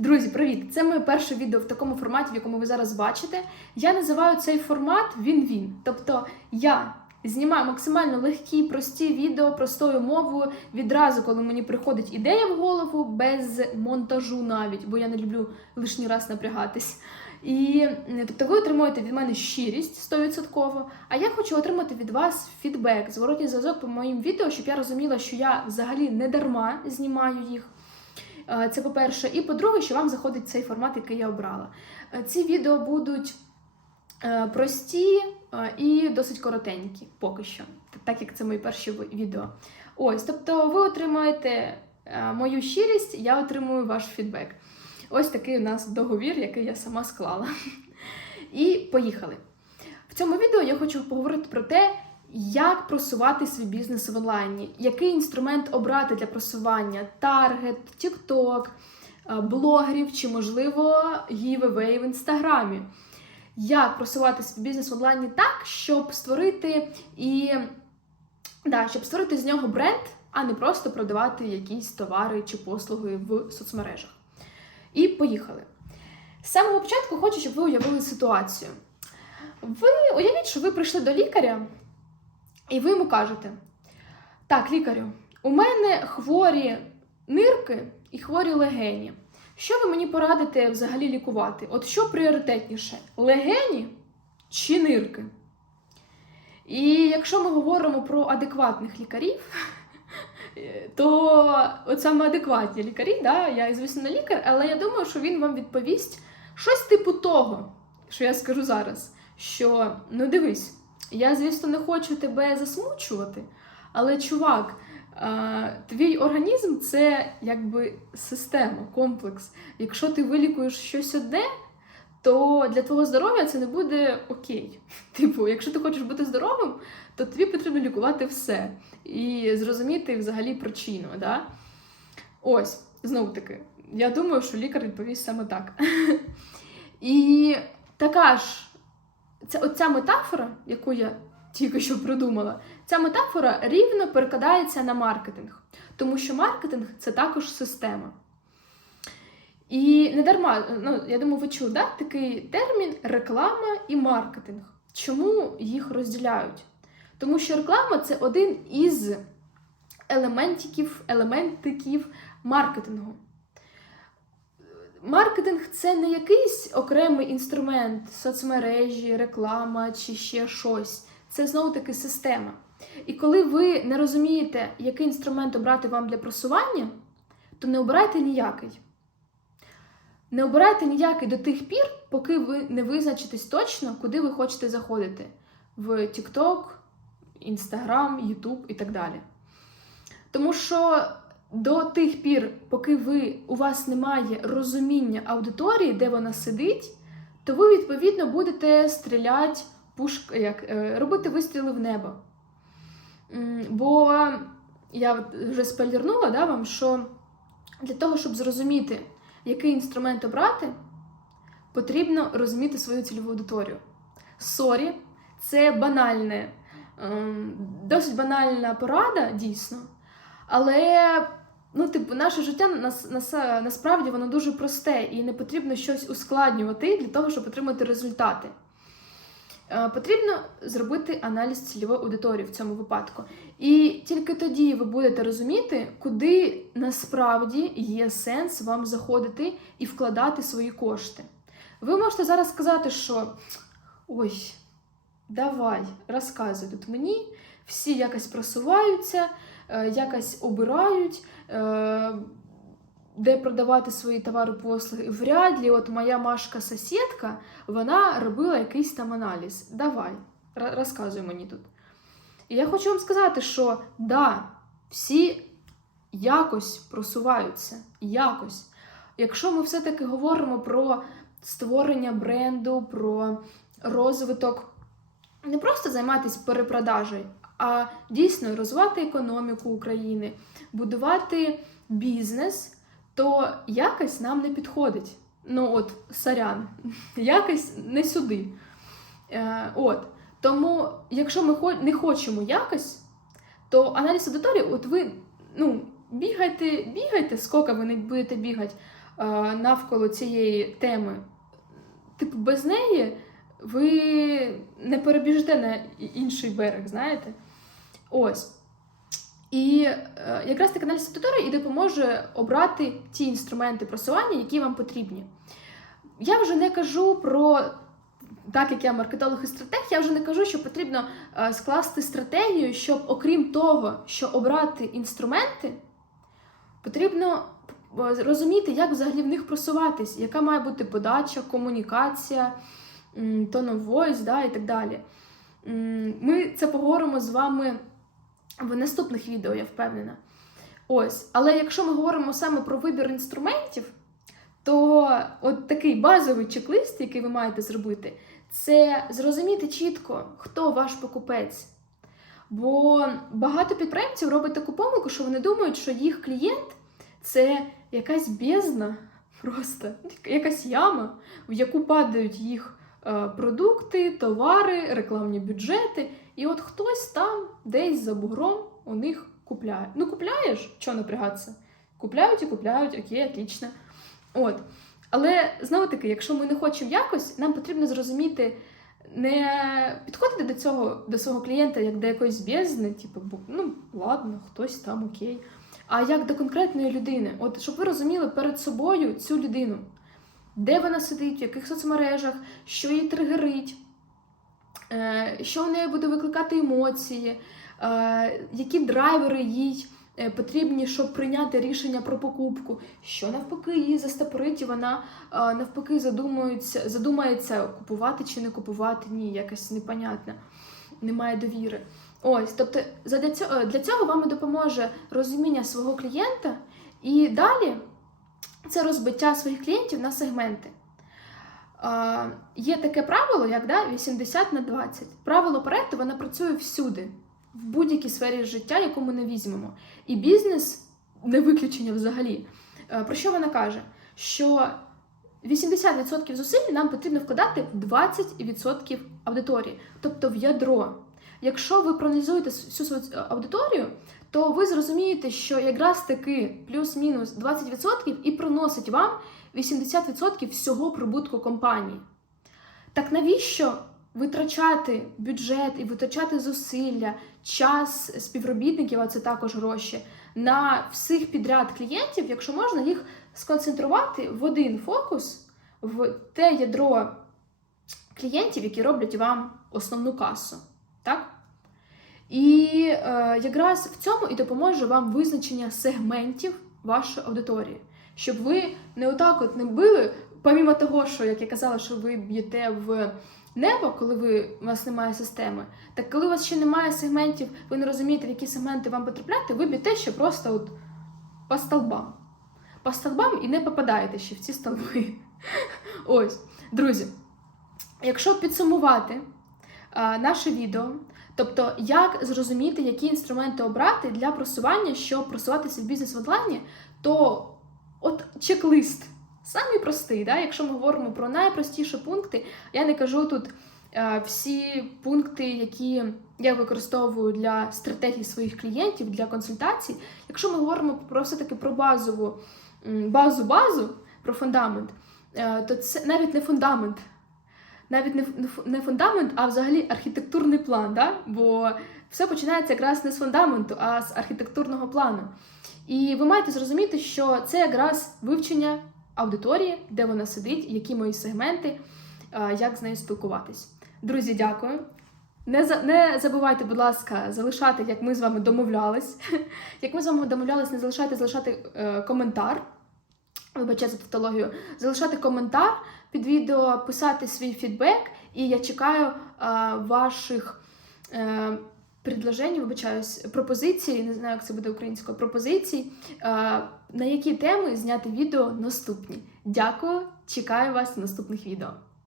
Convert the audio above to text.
Друзі, привіт! Це моє перше відео в такому форматі, в якому ви зараз бачите. Я називаю цей формат він-він. Тобто я знімаю максимально легкі, прості відео простою мовою відразу, коли мені приходить ідея в голову, без монтажу навіть, бо я не люблю лишній раз напрягатись. І тобто ви отримуєте від мене щирість 100%, а я хочу отримати від вас фідбек, зворотній зв'язок по моїм відео, щоб я розуміла, що я взагалі не дарма знімаю їх. Е, Це по-перше. І по-друге, що вам заходить цей формат, який я обрала. Е, Ці відео будуть е, прості і досить коротенькі, поки що, так як це мої перші відео. Ось, тобто ви отримаєте мою щирість, я отримую ваш фідбек. Ось такий у нас договір, який я сама склала. І поїхали. В цьому відео я хочу поговорити про те, як просувати свій бізнес в онлайні, який інструмент обрати для просування, таргет, TikTok, е, блогерів чи, можливо, giveaway в інстаграмі. Як просувати свій бізнес в онлайні так, щоб створити і да, щоб створити з нього бренд, а не просто продавати якісь товари чи послуги в соцмережах. І поїхали. З самого початку хочу, щоб ви уявили ситуацію. Ви уявіть, що ви прийшли до лікаря, і ви йому кажете: Так, лікарю, у мене хворі нирки і хворі легені. Що ви мені порадите взагалі лікувати? От що пріоритетніше: легені чи нирки? І якщо ми говоримо про адекватних лікарів, то от саме адекватні лікарі, да, я, звісно, не лікар, але я думаю, що він вам відповість щось типу того, що я скажу зараз. Що ну дивись, я, звісно, не хочу тебе засмучувати, але чувак, твій організм це якби система, комплекс. Якщо ти вилікуєш щось одне, то для твого здоров'я це не буде окей. Типу, якщо ти хочеш бути здоровим, то тобі потрібно лікувати все і зрозуміти взагалі причину. Да? Ось, знову таки, я думаю, що лікар відповість саме так. І така ж ця, оця метафора, яку я тільки що придумала, ця метафора рівно перекладається на маркетинг. Тому що маркетинг це також система. І не дарма, ну, я думаю, ви чули да? такий термін реклама і маркетинг. Чому їх розділяють? Тому що реклама це один із елементиків, елементиків маркетингу. Маркетинг це не якийсь окремий інструмент, соцмережі, реклама чи ще щось. Це знову таки система. І коли ви не розумієте, який інструмент обрати вам для просування, то не обирайте ніякий. Не обирайте ніякий до тих пір, поки ви не визначитесь точно, куди ви хочете заходити: в TikTok, Instagram, YouTube і так далі. Тому що до тих пір, поки ви, у вас немає розуміння аудиторії, де вона сидить, то ви, відповідно, будете стріляти, пуш... як, е, робити вистріли в небо. Бо я вже спойлернула да, вам, що для того, щоб зрозуміти, який інструмент обрати, потрібно розуміти свою цільову аудиторію. Сорі, це банальне, ем, досить банальна порада, дійсно. Але ну, типу, наше життя нас, нас, насправді воно дуже просте і не потрібно щось ускладнювати для того, щоб отримати результати. Е, Потрібно зробити аналіз цільової аудиторії в цьому випадку. І тільки тоді ви будете розуміти, куди насправді є сенс вам заходити і вкладати свої кошти. Ви можете зараз сказати, що ой, давай, розказуй тут мені, всі якось просуваються, якось обирають, е, де продавати свої товари послуги. Вряд ли, от моя Машка сусідка, вона робила якийсь там аналіз. Давай, розказуй мені тут. І я хочу вам сказати, що да, всі якось просуваються. Якось. Якщо ми все-таки говоримо про створення бренду, про розвиток, не просто займатися перепродажею, а дійсно розвивати економіку України, будувати бізнес, то якось нам не підходить. Ну, от, сорян, якось не сюди. Е, от. Тому, якщо ми не хочемо якось, то аналіз аудиторії, от ви ну, бігайте, бігайте, скільки ви не будете бігати, е, навколо цієї теми. Типу, без неї ви не перебіжите на інший берег, знаєте? Ось. І е, якраз таки аналіз аудиторії і допоможе обрати ті інструменти просування, які вам потрібні. Я вже не кажу про, так як я маркетолог і стратег, я вже не кажу, що потрібно е, скласти стратегію, щоб, окрім того, що обрати інструменти, потрібно е, розуміти, як взагалі в них просуватись, яка має бути подача, комунікація, tone of да, і так далі. Ми це поговоримо з вами в наступних відео, я впевнена. Ось, але якщо ми говоримо саме про вибір інструментів, то от такий базовий чек-лист, який ви маєте зробити, це зрозуміти чітко, хто ваш покупець. Бо багато підприємців робить таку помилку, що вони думають, що їх клієнт це якась бездна, просто якась яма, в яку падають їх продукти, товари, рекламні бюджети. І от хтось там десь за бугром у них купляє. Ну, купляєш, що напрягатися? Купляють і купляють, окей, отлично. От. Але знову таки, якщо ми не хочемо якось, нам потрібно зрозуміти, не підходити до цього до свого клієнта як до якоїсь бездни, типу, ну ладно, хтось там окей. А як до конкретної людини, от щоб ви розуміли перед собою цю людину, де вона сидить, в яких соцмережах, що її тригерить, е, що в неї буде викликати емоції, е, які драйвери їй е, потрібні, щоб прийняти рішення про покупку, що навпаки її застопорить, і вона навпаки задумується, задумається, купувати чи не купувати, ні, якось непонятно, немає довіри. Ось, тобто, для цього вам допоможе розуміння свого клієнта, і далі це розбиття своїх клієнтів на сегменти. Е, є таке правило, як да, 80 на 20. Правило Паретто, воно працює всюди, в будь-якій сфері життя, яку ми не візьмемо. І бізнес не виключення взагалі. Е, Про що вона каже? Що 80% зусиль нам потрібно вкладати в 20% аудиторії, тобто в ядро. Якщо ви проаналізуєте всю свою аудиторію, то ви зрозумієте, що якраз таки плюс-мінус 20% і приносить вам 80% всього прибутку компанії. Так навіщо витрачати бюджет і витрачати зусилля, час співробітників, а це також гроші, на всіх підряд клієнтів, якщо можна їх сконцентрувати в один фокус, в те ядро клієнтів, які роблять вам основну касу. Так? І е, якраз в цьому і допоможе вам визначення сегментів вашої аудиторії, щоб ви не отак от не били, помімо того, що, як я казала, що ви б'єте в небо, коли ви, у вас немає системи, так коли у вас ще немає сегментів, ви не розумієте, в які сегменти вам потрапляти, ви б'єте ще просто от по столбам. По столбам і не попадаєте ще в ці столби. Ось, друзі, якщо підсумувати наше відео, тобто як зрозуміти, які інструменти обрати для просування, щоб просуватися в бізнес в онлайні, то от чек-лист. Самий простий, да? якщо ми говоримо про найпростіші пункти, я не кажу тут е, всі пункти, які я використовую для стратегії своїх клієнтів, для консультацій. Якщо ми говоримо про все-таки про базову базу-базу, про фундамент, е, то це навіть не фундамент, навіть не, не фундамент, а взагалі архітектурний план. Да? Бо все починається якраз не з фундаменту, а з архітектурного плану. І ви маєте зрозуміти, що це якраз вивчення аудиторії, де вона сидить, які мої сегменти, як з нею спілкуватись. Друзі, дякую. Не, за, не забувайте, будь ласка, залишати, як ми з вами домовлялись. Як ми з вами домовлялись, не залишайте залишати е, коментар. Вибачте за тавтологію, залишати коментар під відео, писати свій фідбек, і я чекаю е, ваших е, предложень, вибачаюсь, пропозицій, не знаю, як це буде українською, пропозицій, е, на які теми зняти відео наступні. Дякую, чекаю вас в наступних відео.